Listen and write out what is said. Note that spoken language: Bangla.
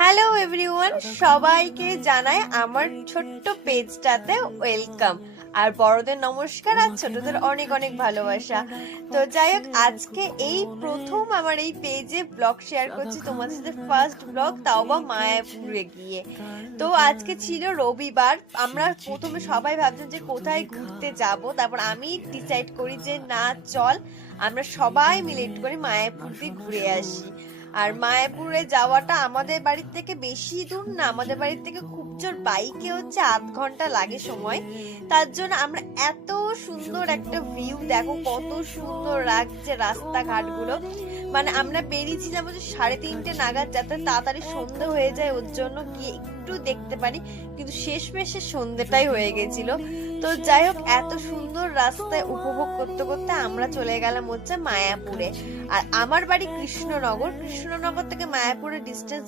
হ্যালো এভরিওয়ান, সবাইকে জানাই আমার ছোট্ট পেজটাতে ওয়েলকাম। আর বড়দের নমস্কার, আর ছোটদের অনেক অনেক ভালোবাসা। তো যাই হোক, আজকে এই প্রথম আমার এই পেজে ব্লগ শেয়ার করছি তোমাদের সাথে, ফার্স্ট ব্লগ, তাও বা মায়াপুরে গিয়ে। তো আজকে ছিল রবিবার। আমরা প্রথমে সবাই ভাবছেন যে কোথায় ঘুরতে যাব, তারপর আমি ডিসাইড করি যে না, চল আমরা সবাই মিলে একটু করে মায়াপুর দিয়ে ঘুরে আসি। আর মায়াপুরে যাওয়াটা আমাদের বাড়ির থেকে বেশি দূর না, আমাদের বাড়ির থেকে খুব জোর বাইকে হচ্ছে 8 ঘন্টা লাগে সময়। তার জন্য আমরা এত সুন্দর একটা ভিউ, দেখো কত সুন্দর লাগছে রাস্তাঘাটগুলো। মানে আমরা বেরিয়েছিলাম হচ্ছে 3:30 নাগাদ, যাতে তাড়াতাড়ি সন্ধে হয়ে যায়, ওর জন্য গিয়ে একটু দেখতে পারি, কিন্তু শেষমেশে সন্ধেটাই হয়ে গেছিল। তো যাই হোক, এত সুন্দর রাস্তায় উপভোগ করতে করতে আমরা চলে গেলাম হচ্ছে মায়াপুরে। আর আমার বাড়ি কৃষ্ণনগর থেকে মায়াপুরের ডিস্টেন্স